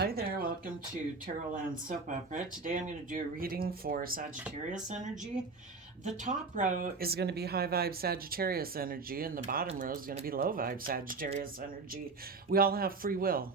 Hi there, welcome to Tarot Land Soap Opera. Today I'm going to do a reading for Sagittarius energy. The top row is going to be high vibe Sagittarius energy, and the bottom row is going to be low vibe Sagittarius energy. We all have free will.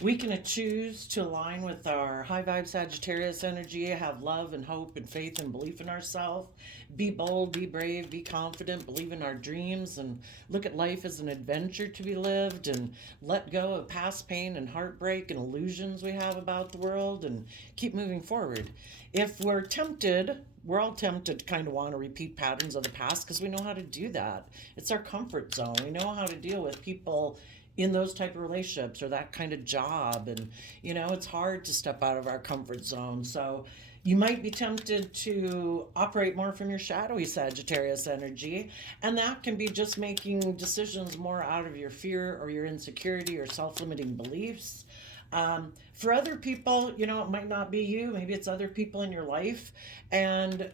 We can choose to align with our high vibe Sagittarius energy, have love and hope and faith and belief in ourselves, be bold, be brave, be confident, believe in our dreams, and look at life as an adventure to be lived, and let go of past pain and heartbreak and illusions we have about the world, and keep moving forward. If we're tempted, we're all tempted to kind of want to repeat patterns of the past because we know how to do that. It's our comfort zone. We know how to deal with people in those type of relationships or that kind of job, and it's hard to step out of our comfort zone. So you might be tempted to operate more from your shadowy Sagittarius energy, and that can be just making decisions more out of your fear or your insecurity or self-limiting beliefs. For other people, it might not be you, maybe it's other people in your life, and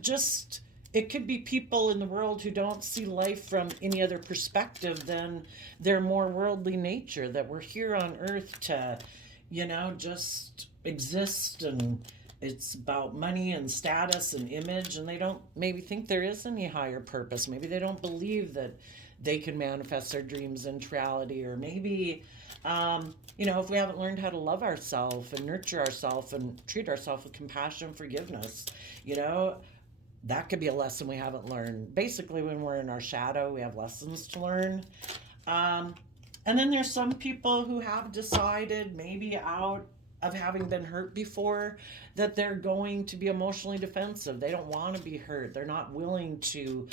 just it could be people in the world who don't see life from any other perspective than their more worldly nature, that we're here on earth to, just exist, and it's about money and status and image, and they don't maybe think there is any higher purpose. Maybe they don't believe that they can manifest their dreams into reality, or maybe if we haven't learned how to love ourselves and nurture ourselves and treat ourselves with compassion and forgiveness, that could be a lesson we haven't learned. Basically, when we're in our shadow, we have lessons to learn. And then there's some people who have decided, maybe out of having been hurt before, that they're going to be emotionally defensive. They don't want to be hurt. They're not willing to.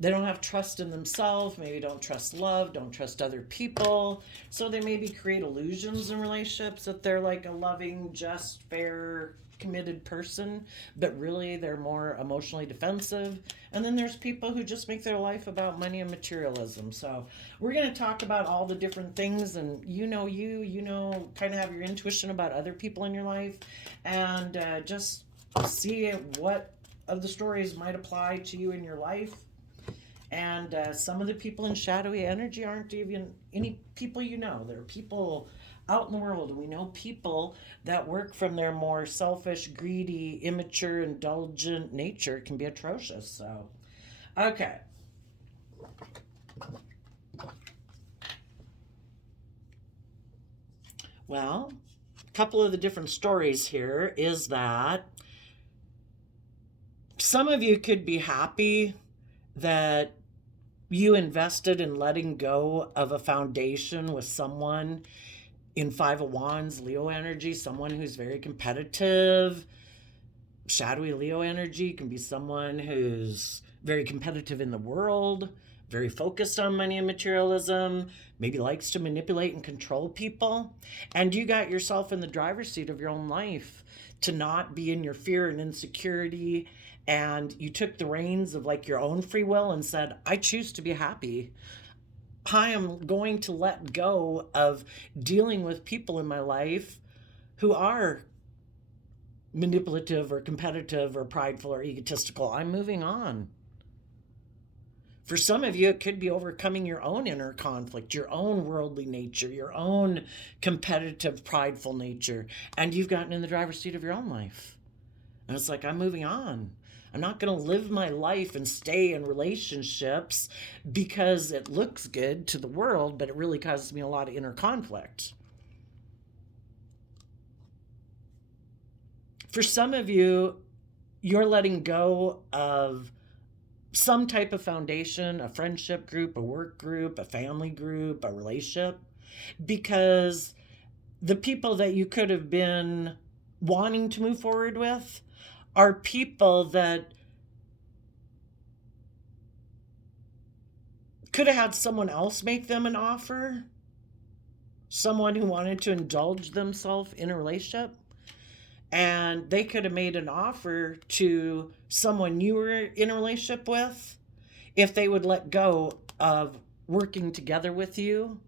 They don't have trust in themselves, maybe don't trust love, don't trust other people. So they maybe create illusions in relationships that they're like a loving, just, fair, committed person, but really they're more emotionally defensive. And then there's people who just make their life about money and materialism. So we're going to talk about all the different things, and kind of have your intuition about other people in your life, and just see what of the stories might apply to you in your life. And some of the people in shadowy energy aren't even any people you know. There are people out in the world, and we know people that work from their more selfish, greedy, immature, indulgent nature can be atrocious. So, okay. Well, a couple of the different stories here is that some of you could be happy that you invested in letting go of a foundation with someone in Five of Wands, Leo energy, someone who's very competitive. Shadowy Leo energy can be someone who's very competitive in the world, very focused on money and materialism, maybe likes to manipulate and control people. And you got yourself in the driver's seat of your own life to not be in your fear and insecurity, and you took the reins of like your own free will and said, I choose to be happy. I am going to let go of dealing with people in my life who are manipulative or competitive or prideful or egotistical. I'm moving on. For some of you, it could be overcoming your own inner conflict, your own worldly nature, your own competitive, prideful nature, and you've gotten in the driver's seat of your own life. And it's like, I'm moving on. I'm not going to live my life and stay in relationships because it looks good to the world, but it really causes me a lot of inner conflict. For some of you, you're letting go of some type of foundation, a friendship group, a work group, a family group, a relationship, because the people that you could have been wanting to move forward with are people that could have had someone else make them an offer, someone who wanted to indulge themselves in a relationship, and they could have made an offer to someone you were in a relationship with if they would let go of working together with you.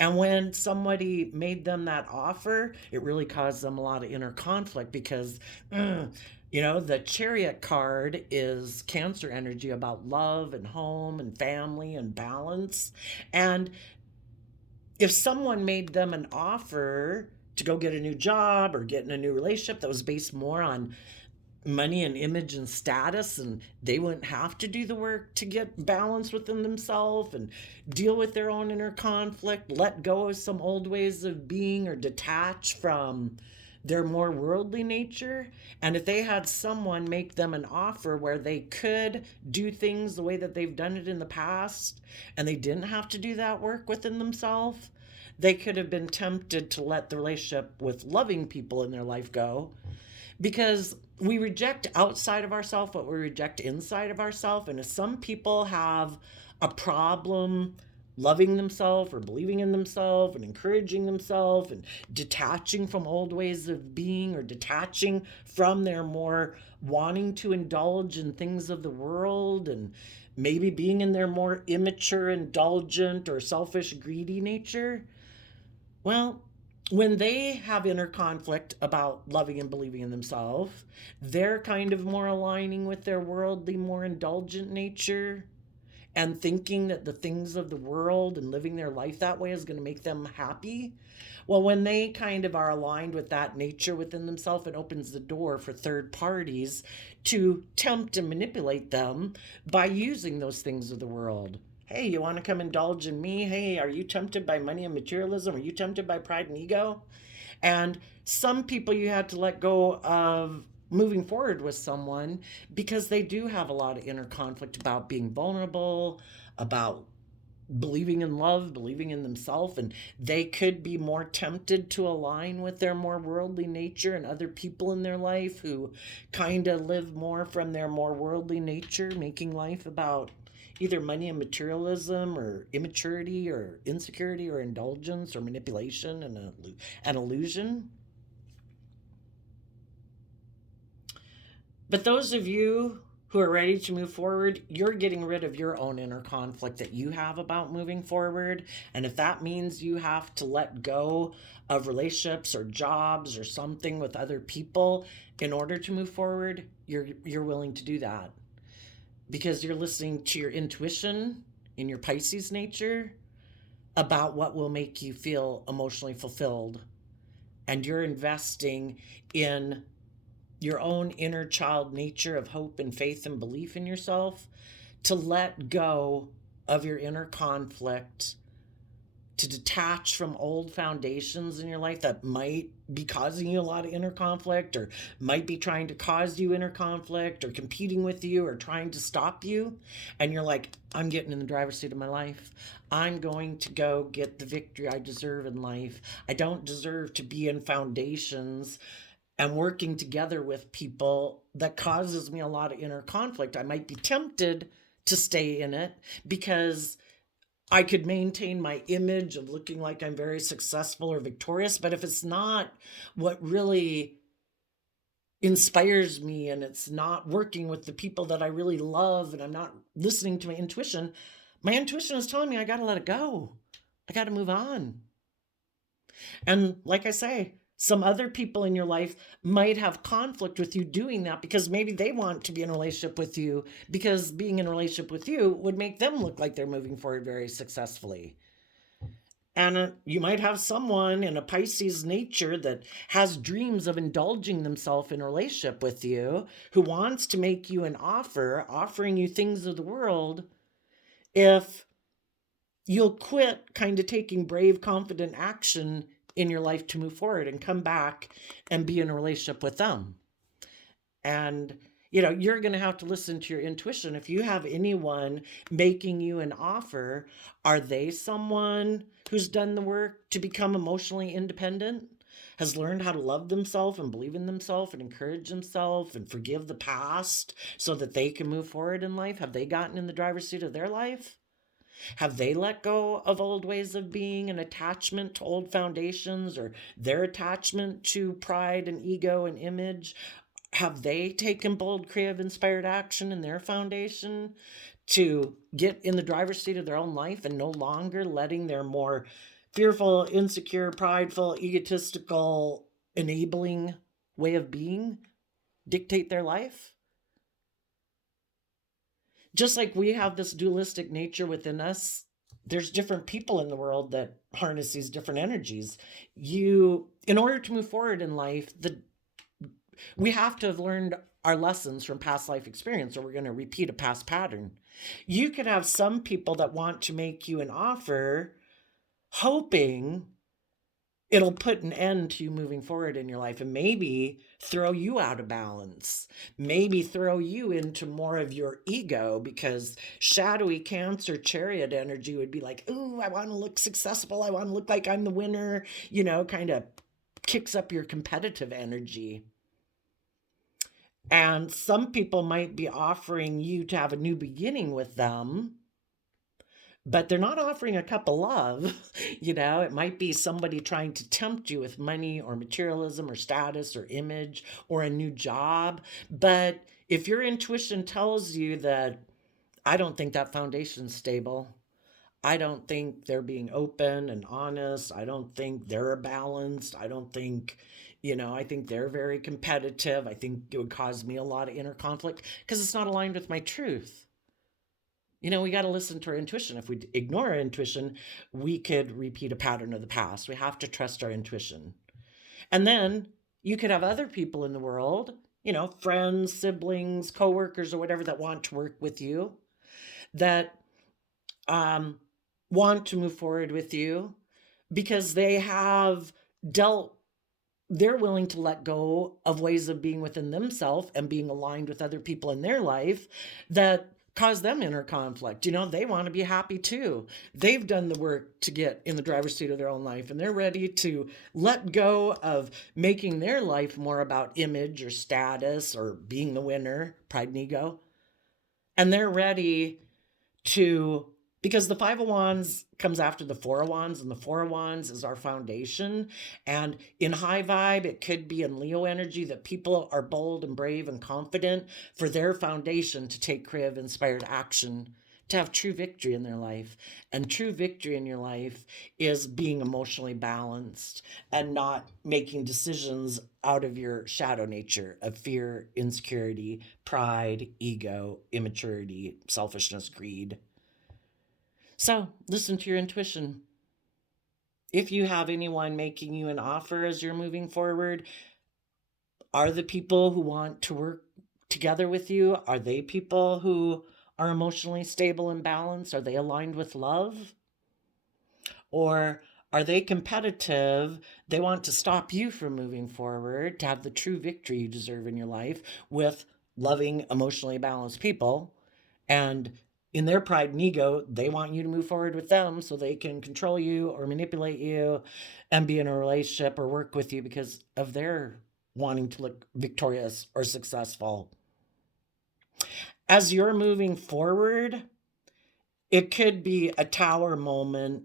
And when somebody made them that offer, it really caused them a lot of inner conflict because, the Chariot card is Cancer energy, about love and home and family and balance. And if someone made them an offer to go get a new job or get in a new relationship that was based more on money and image and status, and they wouldn't have to do the work to get balance within themselves and deal with their own inner conflict, let go of some old ways of being or detach from their more worldly nature. And if they had someone make them an offer where they could do things the way that they've done it in the past and they didn't have to do that work within themselves, they could have been tempted to let the relationship with loving people in their life go, because we reject outside of ourselves what we reject inside of ourselves. And if some people have a problem loving themselves or believing in themselves and encouraging themselves and detaching from old ways of being, or detaching from their more wanting to indulge in things of the world, and maybe being in their more immature, indulgent, or selfish, greedy nature, well, when they have inner conflict about loving and believing in themselves, they're kind of more aligning with their worldly, more indulgent nature and thinking that the things of the world and living their life that way is going to make them happy. Well, when they kind of are aligned with that nature within themselves, it opens the door for third parties to tempt and manipulate them by using those things of the world. Hey, you want to come indulge in me? Hey, are you tempted by money and materialism? Are you tempted by pride and ego? And some people you had to let go of moving forward with someone because they do have a lot of inner conflict about being vulnerable, about believing in love, believing in themselves, and they could be more tempted to align with their more worldly nature and other people in their life who kind of live more from their more worldly nature, making life about either money and materialism or immaturity or insecurity or indulgence or manipulation and an illusion. But those of you who are ready to move forward, you're getting rid of your own inner conflict that you have about moving forward. And if that means you have to let go of relationships or jobs or something with other people in order to move forward, you're willing to do that because you're listening to your intuition in your Pisces nature about what will make you feel emotionally fulfilled. And you're investing in your own inner child nature of hope and faith and belief in yourself to let go of your inner conflict, to detach from old foundations in your life that might be causing you a lot of inner conflict, or might be trying to cause you inner conflict, or competing with you, or trying to stop you. And you're like, I'm getting in the driver's seat of my life. I'm going to go get the victory I deserve in life. I don't deserve to be in foundations and working together with people that causes me a lot of inner conflict. I might be tempted to stay in it because I could maintain my image of looking like I'm very successful or victorious, but if it's not what really inspires me and it's not working with the people that I really love and I'm not listening to my intuition is telling me I got to let it go. I got to move on. And like I say, some other people in your life might have conflict with you doing that because maybe they want to be in a relationship with you because being in a relationship with you would make them look like they're moving forward very successfully. And you might have someone in a Pisces nature that has dreams of indulging themselves in a relationship with you, who wants to make you an offer, offering you things of the world, if you'll quit kind of taking brave, confident action in your life to move forward and come back and be in a relationship with them. And you're going to have to listen to your intuition. If you have anyone making you an offer, are they someone who's done the work to become emotionally independent, has learned how to love themselves and believe in themselves and encourage themselves and forgive the past so that they can move forward in life? Have they gotten in the driver's seat of their life? Have they let go of old ways of being and attachment to old foundations, or their attachment to pride and ego and image? Have they taken bold, creative, inspired action in their foundation to get in the driver's seat of their own life and no longer letting their more fearful, insecure, prideful, egotistical, enabling way of being dictate their life? Just like we have this dualistic nature within us there's different people in the world that harness these different energies. In order to move forward in life, we have to have learned our lessons from past life experience, or we're going to repeat a past pattern. You could have some people that want to make you an offer hoping it'll put an end to you moving forward in your life, and maybe throw you out of balance, maybe throw you into more of your ego, because shadowy Cancer chariot energy would be like, ooh, I want to look successful, I want to look like I'm the winner, kind of kicks up your competitive energy. And some people might be offering you to have a new beginning with them, but they're not offering a cup of love. It might be somebody trying to tempt you with money or materialism or status or image or a new job. But if your intuition tells you that, I don't think that foundation's stable, I don't think they're being open and honest, I don't think they're balanced, I don't think, I think they're very competitive, I think it would cause me a lot of inner conflict because it's not aligned with my truth. We got to listen to our intuition. If we ignore our intuition, we could repeat a pattern of the past. We have to trust our intuition. And then you could have other people in the world, friends, siblings, coworkers, or whatever, that want to work with you, that want to move forward with you because they're willing to let go of ways of being within themselves and being aligned with other people in their life that cause them inner conflict. They want to be happy too. They've done the work to get in the driver's seat of their own life, and they're ready to let go of making their life more about image or status or being the winner, pride and ego. And they're ready to, because the Five of Wands comes after the Four of Wands, and the Four of Wands is our foundation. And in high vibe, it could be in Leo energy that people are bold and brave and confident for their foundation to take creative, inspired action, to have true victory in their life. And true victory in your life is being emotionally balanced and not making decisions out of your shadow nature of fear, insecurity, pride, ego, immaturity, selfishness, greed. So listen to your intuition. If you have anyone making you an offer as you're moving forward, are the people who want to work together with you, are they people who are emotionally stable and balanced? Are they aligned with love? Or are they competitive? They want to stop you from moving forward to have the true victory you deserve in your life with loving, emotionally balanced people. And in their pride and ego, they want you to move forward with them so they can control you or manipulate you and be in a relationship or work with you because of their wanting to look victorious or successful. As you're moving forward, it could be a tower moment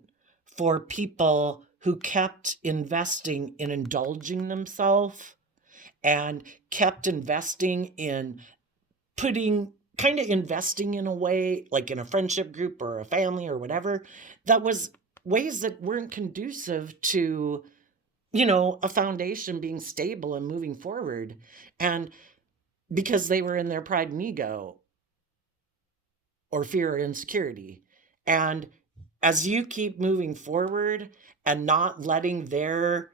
for people who kept investing in indulging themselves and kept investing in investing in a way, like in a friendship group or a family or whatever, that was ways that weren't conducive to, a foundation being stable and moving forward. And because they were in their pride and ego or fear or insecurity. And as you keep moving forward and not letting their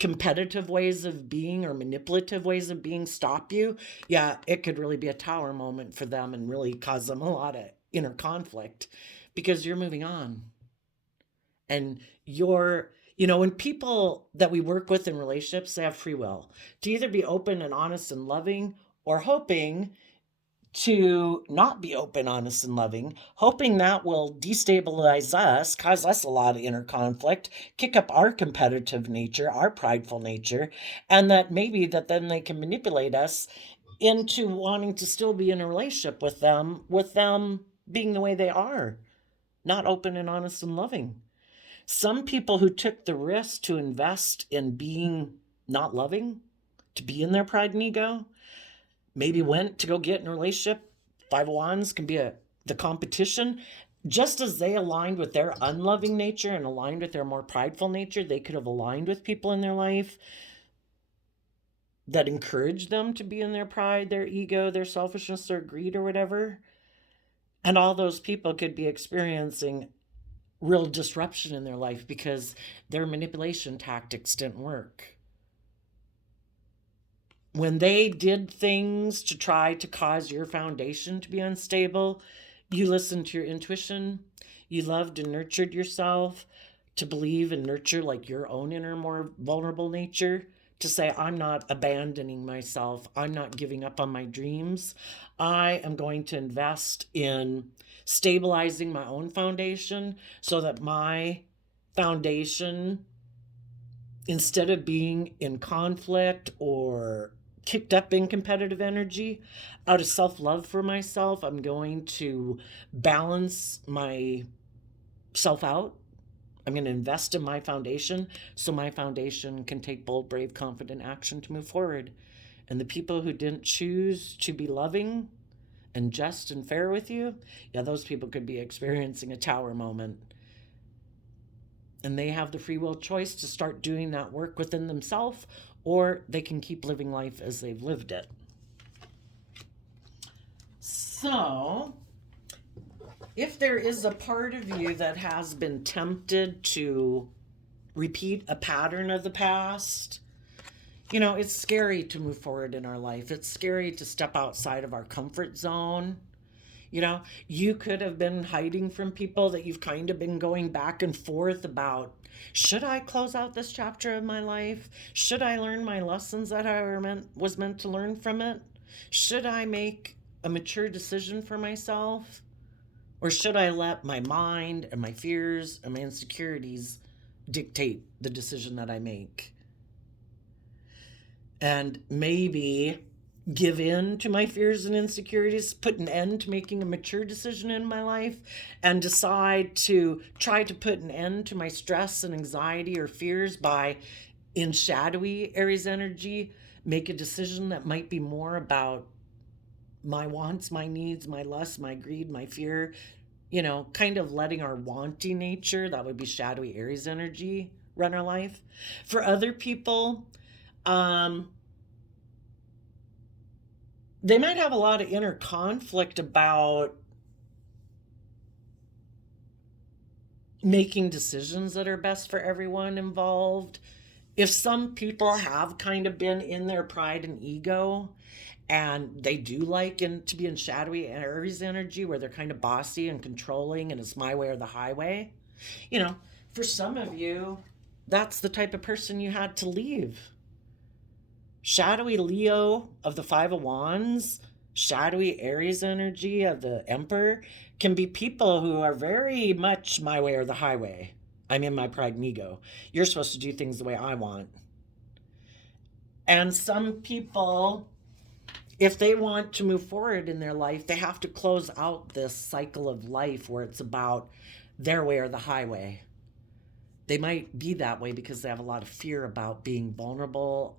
competitive ways of being or manipulative ways of being stop you, yeah, it could really be a tower moment for them and really cause them a lot of inner conflict because you're moving on. And when people that we work with in relationships, they have free will to either be open and honest and loving, or hoping to not be open, honest, and loving, hoping that will destabilize us, cause us a lot of inner conflict, kick up our competitive nature, our prideful nature, and that maybe that then they can manipulate us into wanting to still be in a relationship with them being the way they are, not open and honest and loving. Some people who took the risk to invest in being not loving, to be in their pride and ego, maybe went to go get in a relationship. Five of Wands can be the competition. Just as they aligned with their unloving nature and aligned with their more prideful nature, they could have aligned with people in their life that encouraged them to be in their pride, their ego, their selfishness, their greed, or whatever. And all those people could be experiencing real disruption in their life because their manipulation tactics didn't work. When they did things to try to cause your foundation to be unstable, you listened to your intuition. You loved and nurtured yourself to believe and nurture like your own inner, more vulnerable nature. To say, I'm not abandoning myself. I'm not giving up on my dreams. I am going to invest in stabilizing my own foundation so that my foundation, instead of being in conflict or kicked up in competitive energy, out of self-love for myself, I'm going to balance myself out. I'm going to invest in my foundation so my foundation can take bold, brave, confident action to move forward. And the people who didn't choose to be loving and just and fair with you, yeah, those people could be experiencing a tower moment. And they have the free will choice to start doing that work within themselves, or they can keep living life as they've lived it. So, if there is a part of you that has been tempted to repeat a pattern of the past, it's scary to move forward in our life. It's scary to step outside of our comfort zone. You could have been hiding from people that you've kind of been going back and forth about. Should I close out this chapter of my life? Should I learn my lessons that I was meant to learn from it? Should I make a mature decision for myself? Or should I let my mind and my fears and my insecurities dictate the decision that I make? And maybe give in to my fears and insecurities, put an end to making a mature decision in my life, and decide to try to put an end to my stress and anxiety or fears by, in shadowy Aries energy, make a decision that might be more about my wants, my needs, my lust, my greed, my fear, kind of letting our wanting nature, that would be shadowy Aries energy, run our life. For other people, they might have a lot of inner conflict about making decisions that are best for everyone involved. If some people have kind of been in their pride and ego, and they do like to be in shadowy Aries energy where they're kind of bossy and controlling and it's my way or the highway, for some of you, that's the type of person you had to leave. Shadowy Leo of the Five of Wands, shadowy Aries energy of the Emperor can be people who are very much my way or the highway. I'm in my pride and ego. You're supposed to do things the way I want. And some people, if they want to move forward in their life, they have to close out this cycle of life where it's about their way or the highway. They might be that way because they have a lot of fear about being vulnerable,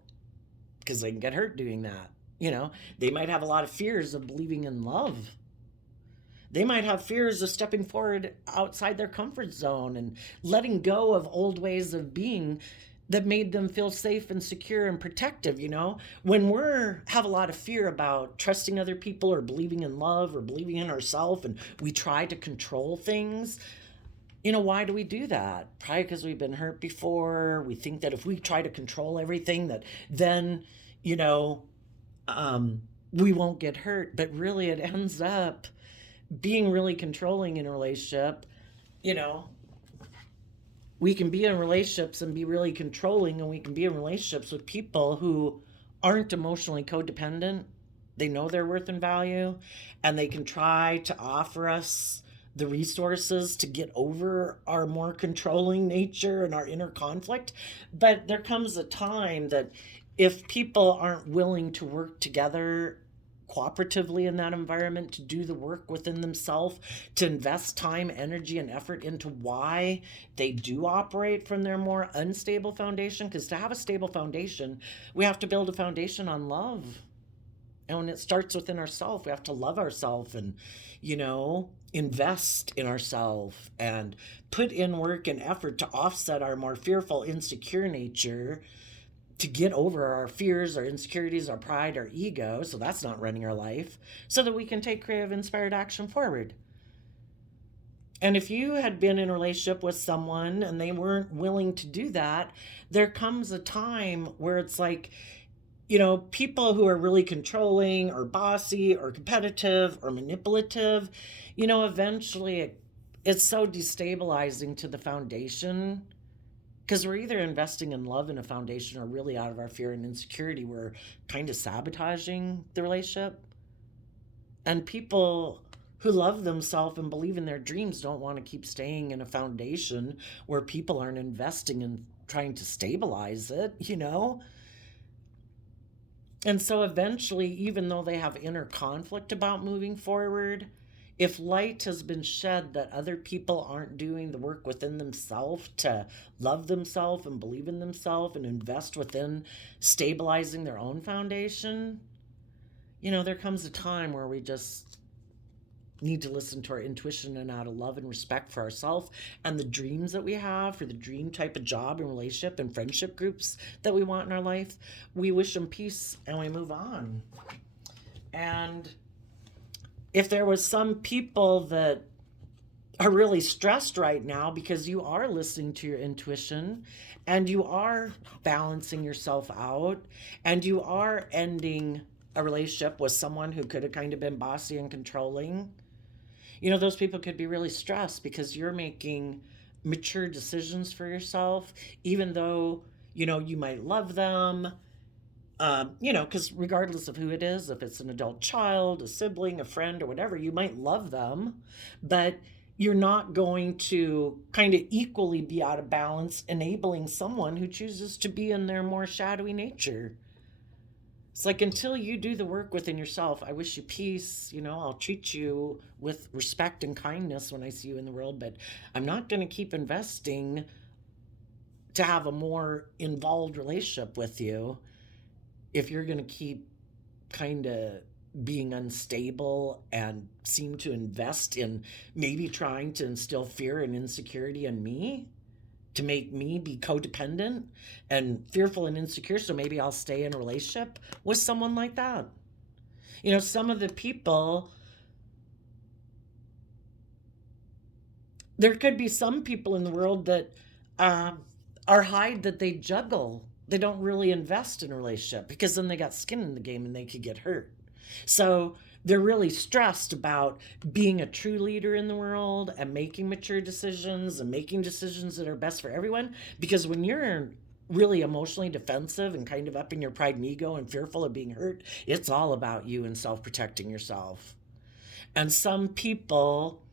because they can get hurt doing that. They might have a lot of fears of believing in love. They might have fears of stepping forward outside their comfort zone and letting go of old ways of being that made them feel safe and secure and protective. When we have a lot of fear about trusting other people or believing in love or believing in ourselves, and we try to control things, why do we do that? Probably because we've been hurt before. We think that if we try to control everything, that then, we won't get hurt. But really, it ends up being really controlling in a relationship. We can be in relationships and be really controlling, and we can be in relationships with people who aren't emotionally codependent. They know their worth and value, and they can try to offer us the resources to get over our more controlling nature and our inner conflict. But there comes a time that if people aren't willing to work together cooperatively in that environment to do the work within themselves, to invest time, energy, and effort into why they do operate from their more unstable foundation, because to have a stable foundation, we have to build a foundation on love. And when it starts within ourselves, we have to love ourselves and, invest in ourselves and put in work and effort to offset our more fearful, insecure nature, to get over our fears, our insecurities, our pride, our ego, so that's not running our life, so that we can take creative, inspired action forward. And if you had been in a relationship with someone and they weren't willing to do that, there comes a time where it's like, people who are really controlling or bossy or competitive or manipulative, eventually it's so destabilizing to the foundation, because we're either investing in love in a foundation or really out of our fear and insecurity, we're kind of sabotaging the relationship. And people who love themselves and believe in their dreams don't want to keep staying in a foundation where people aren't investing in trying to stabilize it. And so eventually, even though they have inner conflict about moving forward, if light has been shed that other people aren't doing the work within themselves to love themselves and believe in themselves and invest within stabilizing their own foundation, there comes a time where we just need to listen to our intuition and out of love and respect for ourselves and the dreams that we have for the dream type of job and relationship and friendship groups that we want in our life. We wish them peace and we move on. And if there was some people that are really stressed right now because you are listening to your intuition and you are balancing yourself out and you are ending a relationship with someone who could have kind of been bossy and controlling, those people could be really stressed because you're making mature decisions for yourself, even though, you might love them, because regardless of who it is, if it's an adult child, a sibling, a friend, or whatever, you might love them, but you're not going to kind of equally be out of balance, enabling someone who chooses to be in their more shadowy nature. It's like, until you do the work within yourself, I wish you peace. I'll treat you with respect and kindness when I see you in the world, but I'm not going to keep investing to have a more involved relationship with you if you're going to keep kind of being unstable and seem to invest in maybe trying to instill fear and insecurity in me to make me be codependent and fearful and insecure, so maybe I'll stay in a relationship with someone like that. Some of the people, there could be some people in the world that are hide that they juggle. They don't really invest in a relationship because then they got skin in the game and they could get hurt. So they're really stressed about being a true leader in the world and making mature decisions and making decisions that are best for everyone. Because when you're really emotionally defensive and kind of up in your pride and ego and fearful of being hurt, it's all about you and self-protecting yourself. And some people,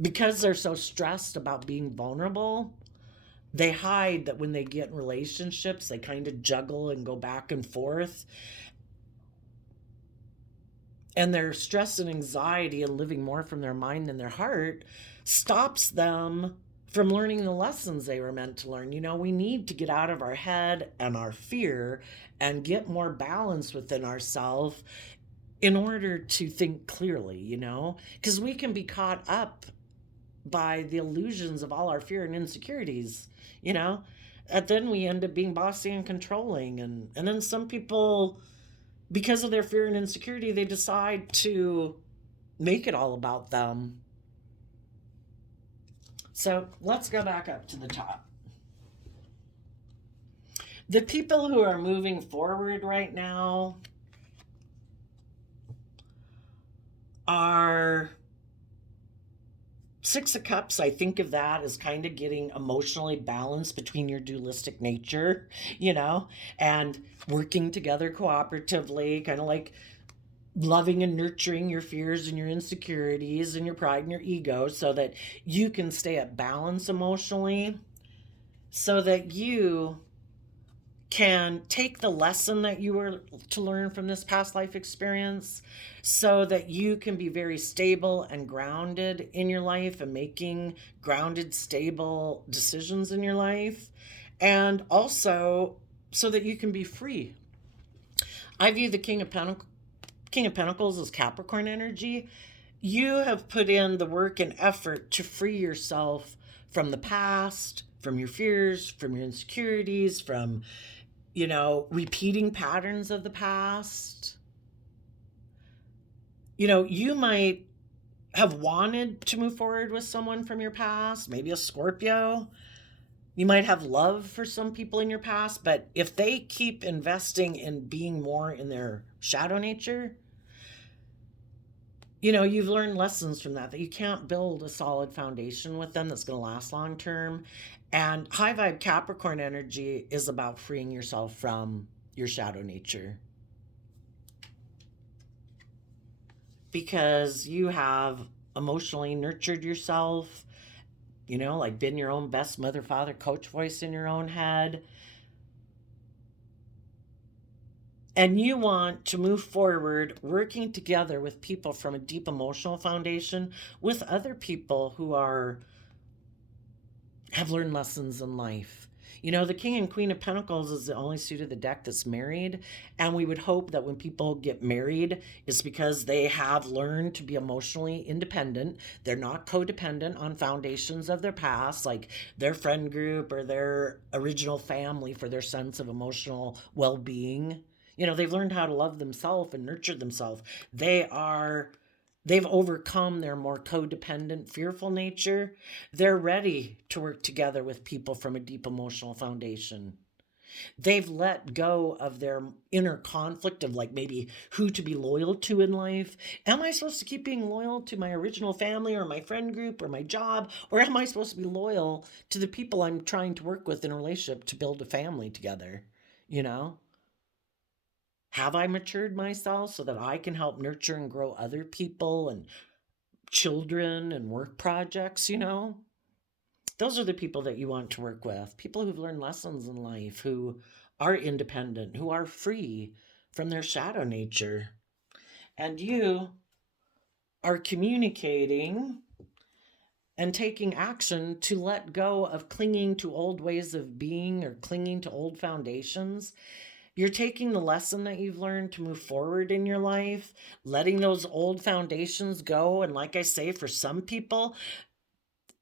because they're so stressed about being vulnerable, they hide that when they get in relationships, they kind of juggle and go back and forth. And their stress and anxiety and living more from their mind than their heart stops them from learning the lessons they were meant to learn. We need to get out of our head and our fear and get more balance within ourselves in order to think clearly, because we can be caught up by the illusions of all our fear and insecurities, and then we end up being bossy and controlling. And then some people, because of their fear and insecurity, they decide to make it all about them. So let's go back up to the top. The people who are moving forward right now are Six of Cups. I think of that as kind of getting emotionally balanced between your dualistic nature, and working together cooperatively, kind of like loving and nurturing your fears and your insecurities and your pride and your ego so that you can stay at balance emotionally, so that you can take the lesson that you were to learn from this past life experience so that you can be very stable and grounded in your life and making grounded, stable decisions in your life, and also so that you can be free. I view the King of Pentacles as Capricorn energy. You have put in the work and effort to free yourself from the past, from your fears, from your insecurities, from repeating patterns of the past. You might have wanted to move forward with someone from your past, maybe a Scorpio. You might have love for some people in your past, but if they keep investing in being more in their shadow nature, you've learned lessons from that you can't build a solid foundation with them that's going to last long term. And high vibe Capricorn energy is about freeing yourself from your shadow nature because you have emotionally nurtured yourself, like been your own best mother, father, coach voice in your own head. And you want to move forward working together with people from a deep emotional foundation with other people who have learned lessons in life. The King and Queen of Pentacles is the only suit of the deck that's married. And we would hope that when people get married, it's because they have learned to be emotionally independent. They're not codependent on foundations of their past, like their friend group or their original family for their sense of emotional well being. They've learned how to love themselves and nurture themselves. They've overcome their more codependent, fearful nature. They're ready to work together with people from a deep emotional foundation. They've let go of their inner conflict of like maybe who to be loyal to in life. Am I supposed to keep being loyal to my original family or my friend group or my job? Or am I supposed to be loyal to the people I'm trying to work with in a relationship to build a family together? You know? Have I matured myself so that I can help nurture and grow other people and children and work projects? Those are the people that you want to work with. People who've learned lessons in life, who are independent, who are free from their shadow nature. And you are communicating and taking action to let go of clinging to old ways of being or clinging to old foundations. You're taking the lesson that you've learned to move forward in your life, letting those old foundations go. And like I say, for some people,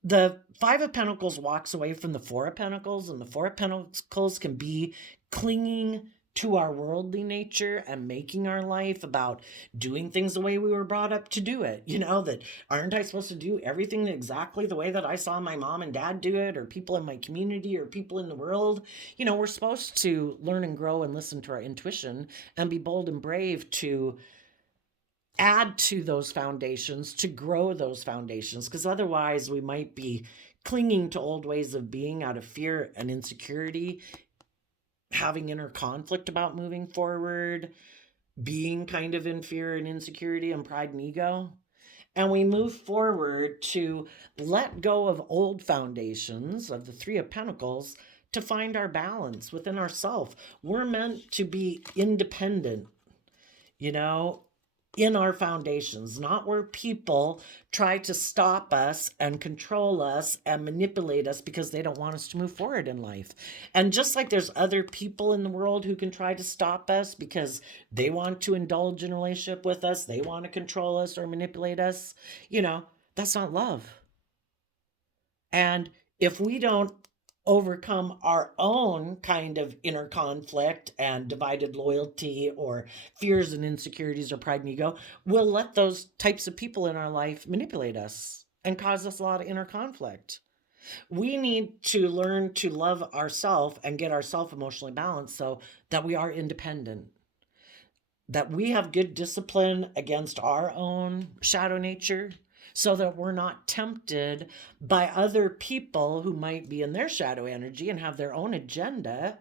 the Five of Pentacles walks away from the Four of Pentacles, and the Four of Pentacles can be clinging to our worldly nature and making our life about doing things the way we were brought up to do it. That aren't I supposed to do everything exactly the way that I saw my mom and dad do it, or people in my community, or people in the world? We're supposed to learn and grow and listen to our intuition and be bold and brave to add to those foundations, to grow those foundations, because otherwise we might be clinging to old ways of being out of fear and insecurity, having inner conflict about moving forward, being kind of in fear and insecurity and pride and ego. And we move forward to let go of old foundations of the Three of Pentacles to find our balance within ourselves. We're meant to be independent, you know, in our foundations, not where people try to stop us and control us and manipulate us because they don't want us to move forward in life. And just like there's other people in the world who can try to stop us because they want to indulge in a relationship with us, they want to control us or manipulate us, that's not love. And if we don't overcome our own kind of inner conflict and divided loyalty or fears and insecurities or pride and ego, we'll let those types of people in our life manipulate us and cause us a lot of inner conflict. We need to learn to love ourselves and get ourselves emotionally balanced so that we are independent, that we have good discipline against our own shadow nature, so that we're not tempted by other people who might be in their shadow energy and have their own agenda.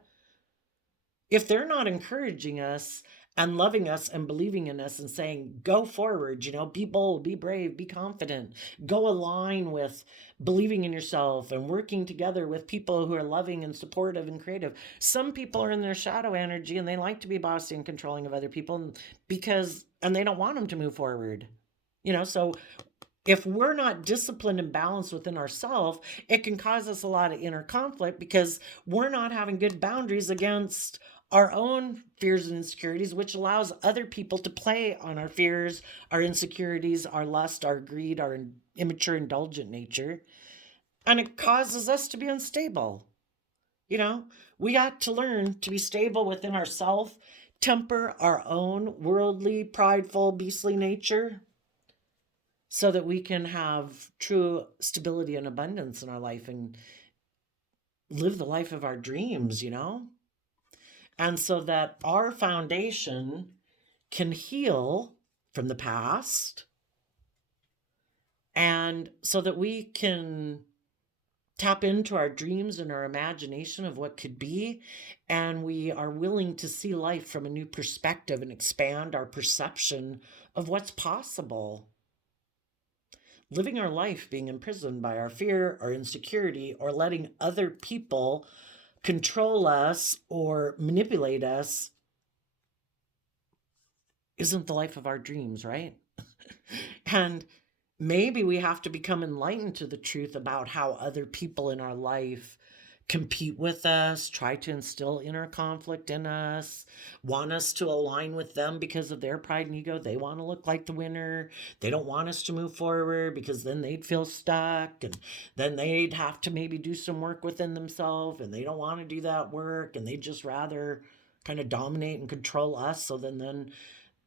If they're not encouraging us and loving us and believing in us and saying, go forward, be bold, be brave, be confident, go align with believing in yourself and working together with people who are loving and supportive and creative. Some people are in their shadow energy and they like to be bossy and controlling of other people and they don't want them to move forward. So if we're not disciplined and balanced within ourselves, it can cause us a lot of inner conflict because we're not having good boundaries against our own fears and insecurities, which allows other people to play on our fears, our insecurities, our lust, our greed, our immature, indulgent nature. And it causes us to be unstable. We got to learn to be stable within ourselves, temper our own worldly, prideful, beastly nature, so that we can have true stability and abundance in our life and live the life of our dreams, And so that our foundation can heal from the past, and so that we can tap into our dreams and our imagination of what could be, and we are willing to see life from a new perspective and expand our perception of what's possible. Living our life being imprisoned by our fear or insecurity, or letting other people control us or manipulate us, isn't the life of our dreams, right? And maybe we have to become enlightened to the truth about how other people in our life compete with us, try to instill inner conflict in us, want us to align with them because of their pride and ego. They want to look like the winner. They don't want us to move forward because then they'd feel stuck, and then they'd have to maybe do some work within themselves, and they don't want to do that work, and they'd just rather kind of dominate and control us, so then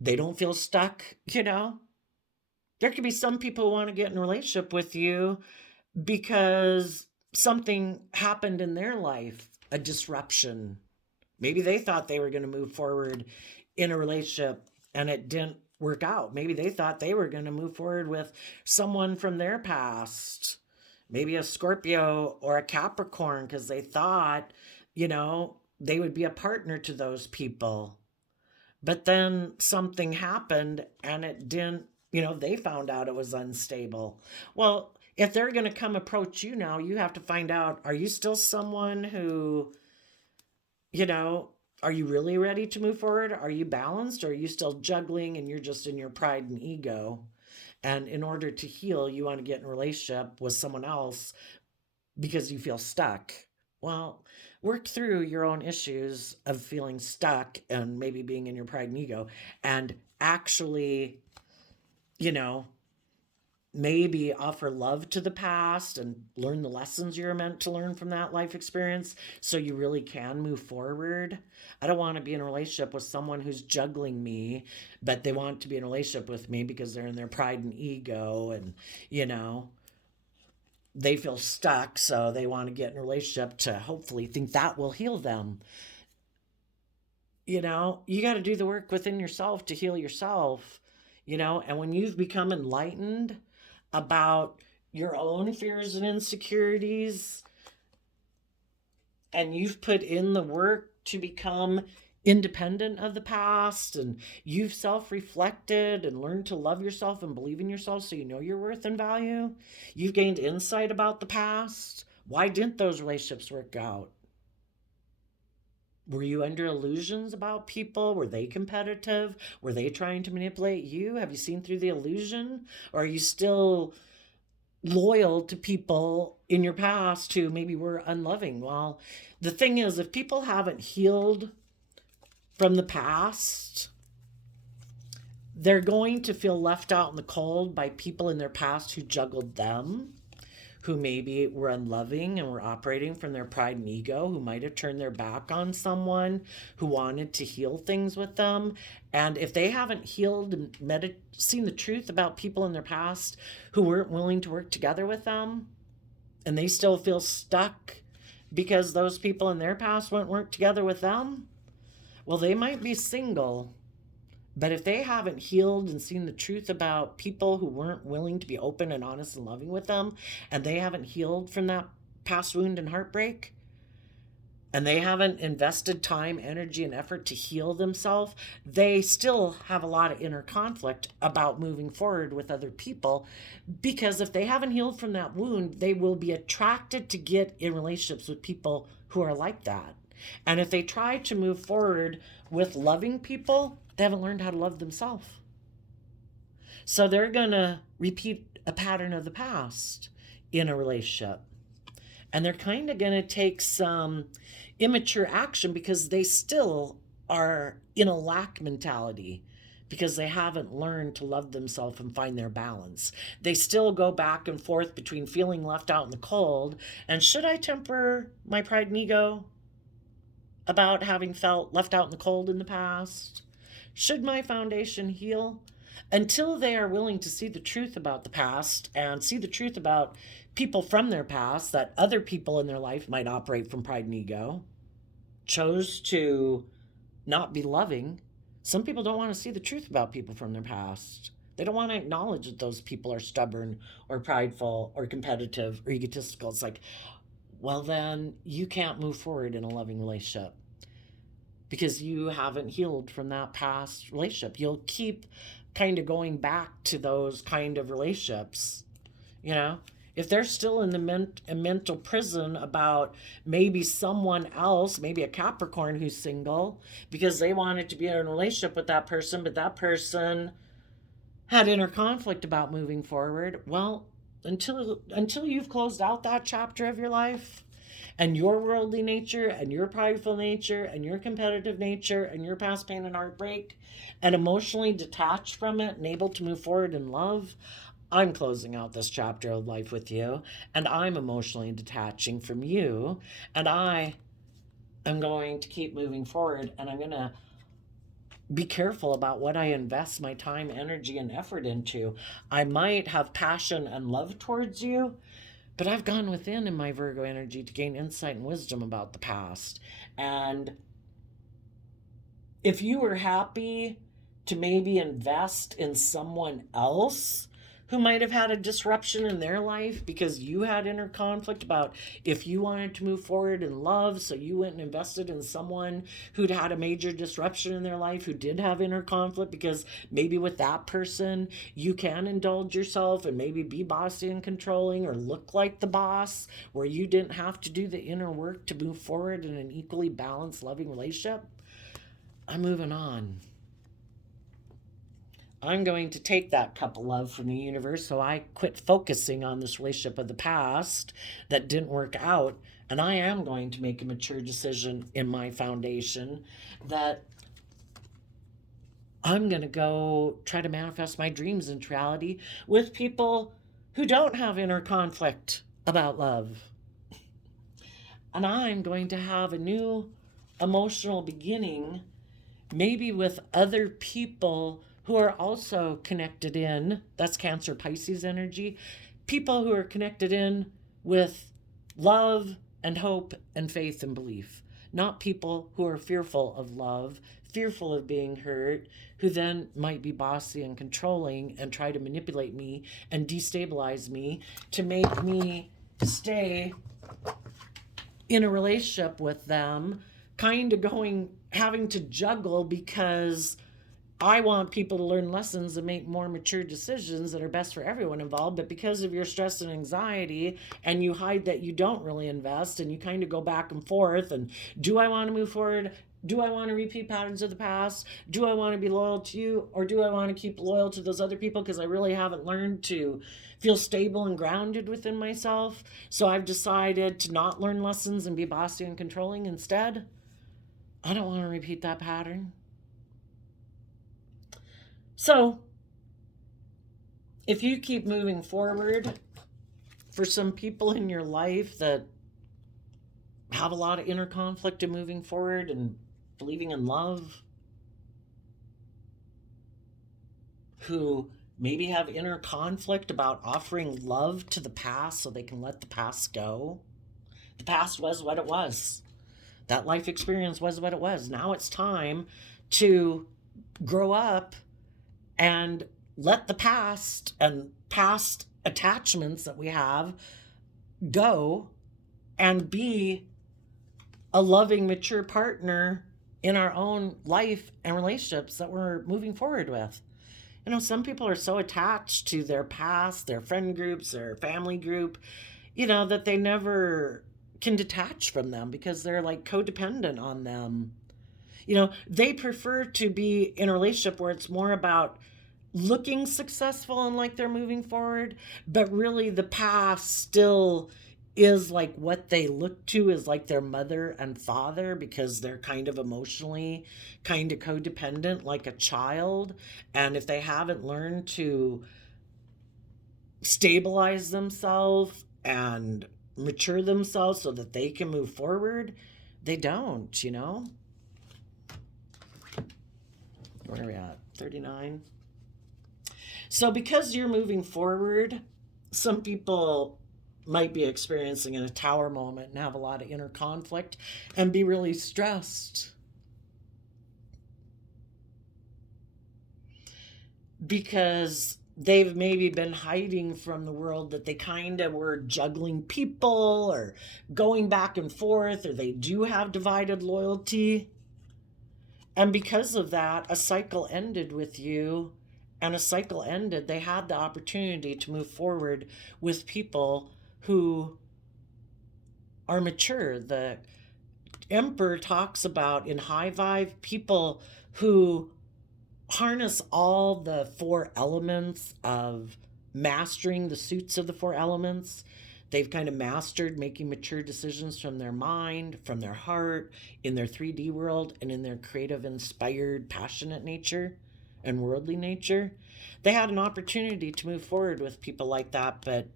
they don't feel stuck. There could be some people who want to get in a relationship with you because something happened in their life, a disruption. Maybe they thought they were going to move forward in a relationship and it didn't work out. Maybe they thought they were going to move forward with someone from their past, maybe a Scorpio or a Capricorn, because they thought, they would be a partner to those people. But then something happened and it didn't, they found out it was unstable. Well, if they're going to come approach you now, you have to find out, are you still someone who, are you really ready to move forward? Are you balanced? Or are you still juggling and you're just in your pride and ego? And in order to heal, you want to get in a relationship with someone else because you feel stuck. Well, work through your own issues of feeling stuck and maybe being in your pride and ego, and actually, maybe offer love to the past and learn the lessons you're meant to learn from that life experience so you really can move forward. I don't want to be in a relationship with someone who's juggling me, but they want to be in a relationship with me because they're in their pride and ego, and, they feel stuck, so they want to get in a relationship to hopefully think that will heal them. You got to do the work within yourself to heal yourself, and when you've become enlightened about your own fears and insecurities, and you've put in the work to become independent of the past, and you've self-reflected and learned to love yourself and believe in yourself so you know your worth and value, you've gained insight about the past. Why didn't those relationships work out? Were you under illusions about people? Were they competitive? Were they trying to manipulate you? Have you seen through the illusion? Or are you still loyal to people in your past who maybe were unloving? Well, the thing is, if people haven't healed from the past, they're going to feel left out in the cold by people in their past who juggled them, who maybe were unloving and were operating from their pride and ego, who might have turned their back on someone who wanted to heal things with them. And if they haven't healed and seen the truth about people in their past who weren't willing to work together with them, and they still feel stuck because those people in their past won't work together with them, well, they might be single. But if they haven't healed and seen the truth about people who weren't willing to be open and honest and loving with them, and they haven't healed from that past wound and heartbreak, and they haven't invested time, energy, and effort to heal themselves, they still have a lot of inner conflict about moving forward with other people, because if they haven't healed from that wound, they will be attracted to get in relationships with people who are like that. And if they try to move forward with loving people, they haven't learned how to love themselves. So they're going to repeat a pattern of the past in a relationship. And they're kind of going to take some immature action because they still are in a lack mentality, because they haven't learned to love themselves and find their balance. They still go back and forth between feeling left out in the cold and should I temper my pride and ego about having felt left out in the cold in the past? Should my foundation heal? until they are willing to see the truth about the past and see the truth about people from their past, that other people in their life might operate from pride and ego, chose to not be loving. Some people don't want to see the truth about people from their past. They don't want to acknowledge that those people are stubborn or prideful or competitive or egotistical. It's like, well, then you can't move forward in a loving relationship because you haven't healed from that past relationship. You'll keep kind of going back to those kind of relationships, you know? If they're still in the mental prison about maybe someone else, maybe a Capricorn who's single, because they wanted to be in a relationship with that person, but that person had inner conflict about moving forward, well, until you've closed out that chapter of your life, and your worldly nature and your prideful nature and your competitive nature and your past pain and heartbreak, and emotionally detached from it and able to move forward in love, I'm closing out this chapter of life with you, and I'm emotionally detaching from you, and I am going to keep moving forward, and I'm going to be careful about what I invest my time, energy, and effort into. I might have passion and love towards you, but I've gone within in my Virgo energy to gain insight and wisdom about the past. And if you were happy to maybe invest in someone else who might have had a disruption in their life because you had inner conflict about if you wanted to move forward in love, so you went and invested in someone who'd had a major disruption in their life, who did have inner conflict, because maybe with that person you can indulge yourself and maybe be bossy and controlling or look like the boss, where you didn't have to do the inner work to move forward in an equally balanced, loving relationship. I'm moving on. I'm going to take that cup of love from the universe, so I quit focusing on this relationship of the past that didn't work out, and I am going to make a mature decision in my foundation that I'm going to go try to manifest my dreams into reality with people who don't have inner conflict about love. And I'm going to have a new emotional beginning, maybe with other people who are also connected in, that's Cancer Pisces energy, people who are connected in with love and hope and faith and belief, not people who are fearful of love, fearful of being hurt, who then might be bossy and controlling and try to manipulate me and destabilize me to make me stay in a relationship with them, kind of having to juggle because I want people to learn lessons and make more mature decisions that are best for everyone involved. But because of your stress and anxiety, and you hide that you don't really invest, and you kind of go back and forth, and do I want to move forward? Do I want to repeat patterns of the past? Do I want to be loyal to you? Or do I want to keep loyal to those other people because I really haven't learned to feel stable and grounded within myself? So I've decided to not learn lessons and be bossy and controlling instead. I don't want to repeat that pattern. So, if you keep moving forward, for some people in your life that have a lot of inner conflict in moving forward and believing in love, who maybe have inner conflict about offering love to the past so they can let the past go. The past was what it was. That life experience was what it was. Now it's time to grow up and let the past and past attachments that we have go and be a loving, mature partner in our own life and relationships that we're moving forward with. You know, some people are so attached to their past, their friend groups, their family group, that they never can detach from them because they're like codependent on them. They prefer to be in a relationship where it's more about looking successful and like they're moving forward, but really the past still is like what they look to is like their mother and father, because they're kind of emotionally kind of codependent like a child. And if they haven't learned to stabilize themselves and mature themselves so that they can move forward, they don't. Where are we at? 39. So because you're moving forward, some people might be experiencing a tower moment and have a lot of inner conflict and be really stressed because they've maybe been hiding from the world, that they kind of were juggling people or going back and forth, or they do have divided loyalty. And because of that, a cycle ended with you, and a cycle ended. They had the opportunity to move forward with people who are mature. The Emperor talks about in high vibe people who harness all the four elements of mastering the suits of the four elements. They've kind of mastered making mature decisions from their mind, from their heart, in their 3D world, and in their creative, inspired, passionate nature and worldly nature. They had an opportunity to move forward with people like that, but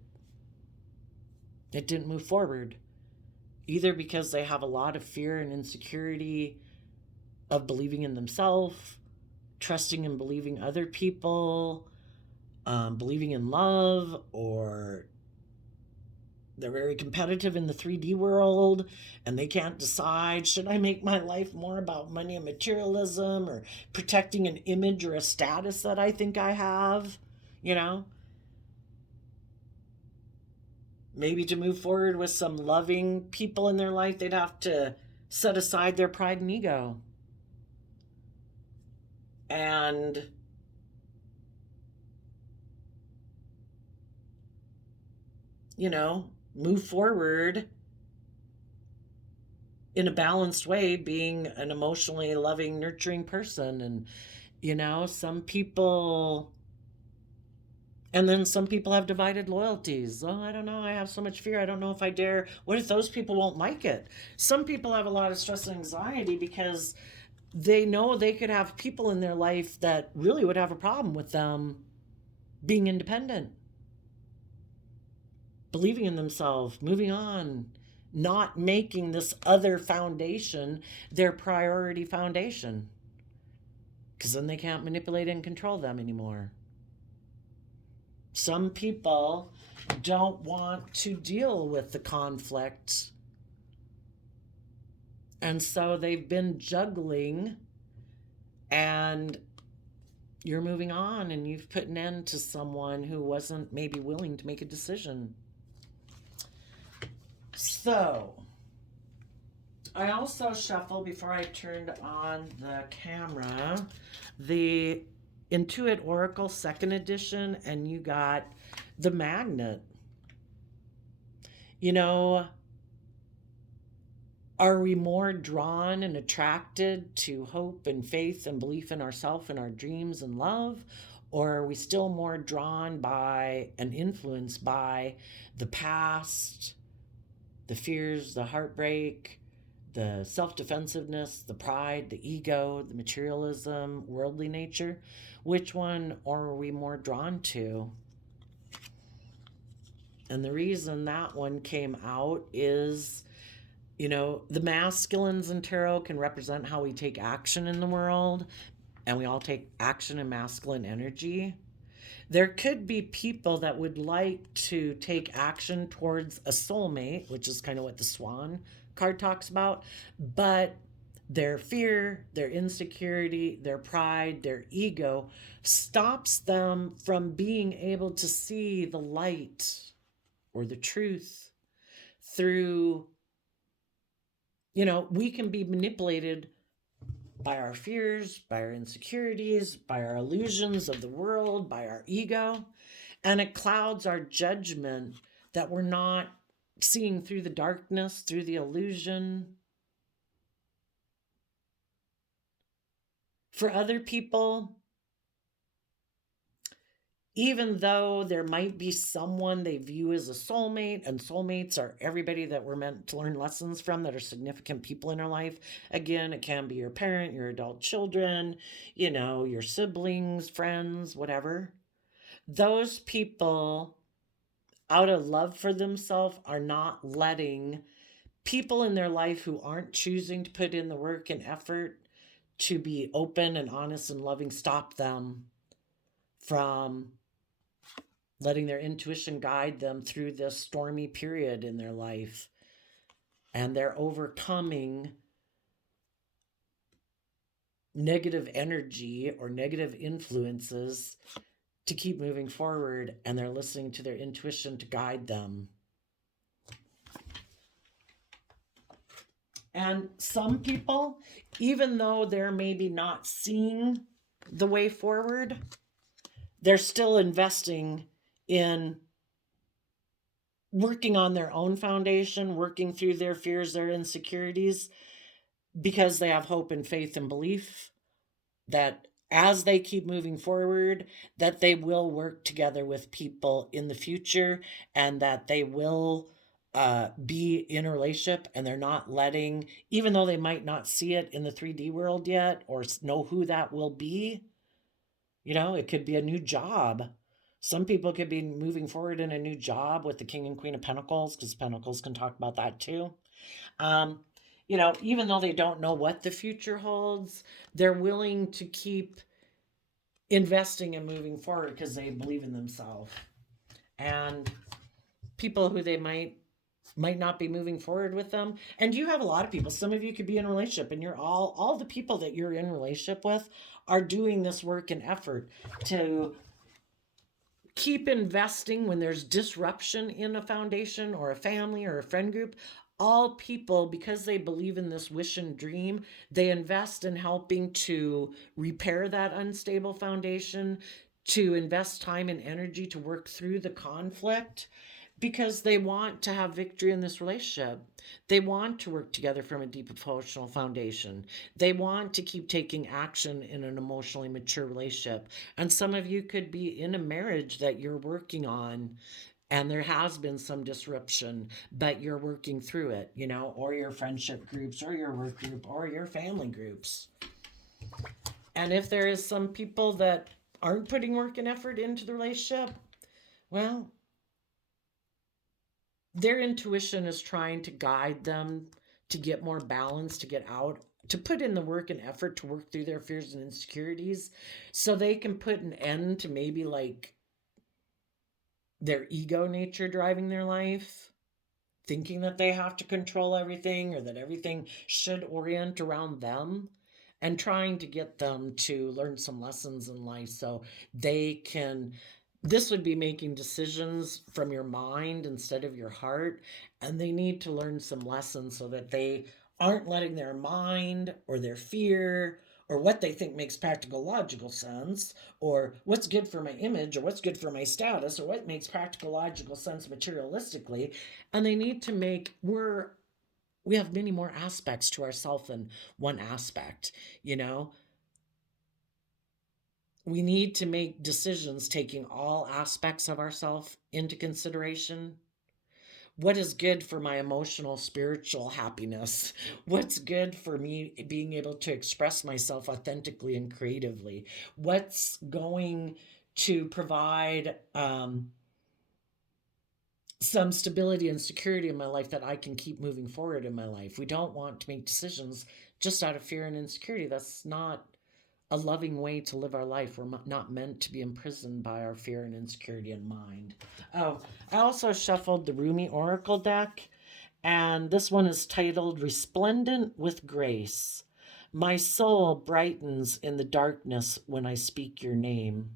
it didn't move forward. Either because they have a lot of fear and insecurity of believing in themselves, trusting and believing other people, believing in love, or they're very competitive in the 3D world and they can't decide, should I make my life more about money and materialism or protecting an image or a status that I think I have, you know? Maybe to move forward with some loving people in their life, they'd have to set aside their pride and ego and move forward in a balanced way, being an emotionally loving, nurturing person. And some people, and then some people have divided loyalties. Oh, I don't know, I have so much fear, I don't know if I dare. What if those people won't like it? Some people have a lot of stress and anxiety because they know they could have people in their life that really would have a problem with them being independent, believing in themselves, moving on, not making this other foundation their priority foundation, because then they can't manipulate and control them anymore. Some people don't want to deal with the conflict, and so they've been juggling, and you're moving on and you've put an end to someone who wasn't maybe willing to make a decision. So I also shuffle, before I turned on the camera, the Intuit Oracle 2nd edition, and you got the Magnet. Are we more drawn and attracted to hope and faith and belief in ourselves and our dreams and love? Or are we still more drawn by and influenced by the past, the fears, the heartbreak, the self-defensiveness, the pride, the ego, the materialism, worldly nature? Which one are we more drawn to? And the reason that one came out is, the masculines in tarot can represent how we take action in the world, and we all take action in masculine energy. There could be people that would like to take action towards a soulmate, which is kind of what the Swan card talks about, but their fear, their insecurity, their pride, their ego stops them from being able to see the light or the truth through, we can be manipulated by our fears, by our insecurities, by our illusions of the world, by our ego. And it clouds our judgment that we're not seeing through the darkness, through the illusion. For other people, even though there might be someone they view as a soulmate, and soulmates are everybody that we're meant to learn lessons from, that are significant people in our life. Again, it can be your parent, your adult children, your siblings, friends, whatever. Those people, out of love for themselves, are not letting people in their life who aren't choosing to put in the work and effort to be open and honest and loving stop them from letting their intuition guide them through this stormy period in their life. And they're overcoming negative energy or negative influences to keep moving forward, and they're listening to their intuition to guide them. And some people, even though they're maybe not seeing the way forward, they're still investing in working on their own foundation, working through their fears, their insecurities, because they have hope and faith and belief that as they keep moving forward, that they will work together with people in the future, and that they will be in a relationship, and they're not letting, even though they might not see it in the 3D world yet or know who that will be, it could be a new job. Some people could be moving forward in a new job with the King and Queen of Pentacles, because Pentacles can talk about that too. Um, even though they don't know what the future holds, they're willing to keep investing and moving forward because they believe in themselves. And people who they might not be moving forward with them. And you have a lot of people. Some of you could be in a relationship, and you're all the people that you're in relationship with are doing this work and effort to keep investing when there's disruption in a foundation or a family or a friend group. All people, because they believe in this wish and dream, they invest in helping to repair that unstable foundation, to invest time and energy to work through the conflict, because they want to have victory in this relationship. They want to work together from a deep emotional foundation. They want to keep taking action in an emotionally mature relationship. And some of you could be in a marriage that you're working on, and there has been some disruption, but you're working through it, or your friendship groups or your work group or your family groups. And if there is some people that aren't putting work and effort into the relationship, well, their intuition is trying to guide them to get more balance, to get out, to put in the work and effort to work through their fears and insecurities, so they can put an end to maybe like their ego nature driving their life, thinking that they have to control everything or that everything should orient around them, and trying to get them to learn some lessons in life so they can. This would be making decisions from your mind instead of your heart, and they need to learn some lessons so that they aren't letting their mind or their fear or what they think makes practical logical sense, or what's good for my image or what's good for my status or what makes practical logical sense materialistically. And they need to make, we have many more aspects to ourself than one aspect, we need to make decisions taking all aspects of ourself into consideration. What is good for my emotional, spiritual happiness? What's good for me being able to express myself authentically and creatively? What's going to provide some stability and security in my life that I can keep moving forward in my life? We don't want to make decisions just out of fear and insecurity. That's not a loving way to live our life. We're not meant to be imprisoned by our fear and insecurity in mind. Oh, I also shuffled the Rumi Oracle deck, and this one is titled Resplendent with Grace. My soul brightens in the darkness when I speak your name.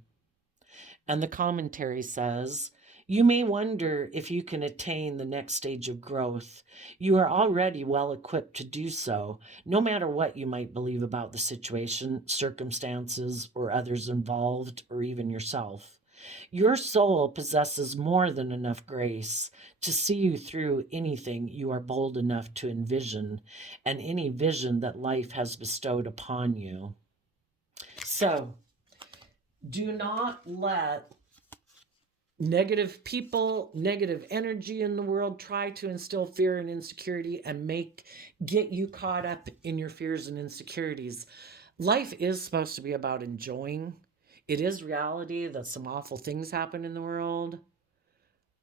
And the commentary says, you may wonder if you can attain the next stage of growth. You are already well equipped to do so, no matter what you might believe about the situation, circumstances, or others involved, or even yourself. Your soul possesses more than enough grace to see you through anything you are bold enough to envision, and any vision that life has bestowed upon you. So, do not let negative people, negative energy in the world try to instill fear and insecurity and get you caught up in your fears and insecurities. Life is supposed to be about enjoying. It is reality that some awful things happen in the world.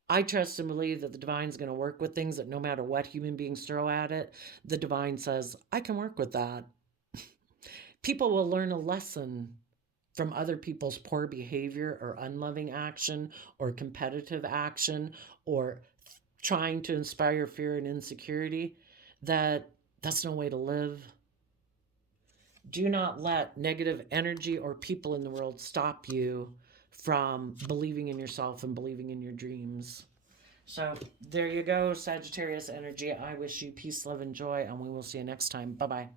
I trust and believe that the divine's going to work with things, that no matter what human beings throw at it, the divine says, I can work with that. People will learn a lesson from other people's poor behavior or unloving action or competitive action or trying to inspire fear and insecurity, that's no way to live. Do not let negative energy or people in the world stop you from believing in yourself and believing in your dreams. So there you go, Sagittarius energy. I wish you peace, love, and joy, and we will see you next time. Bye-bye.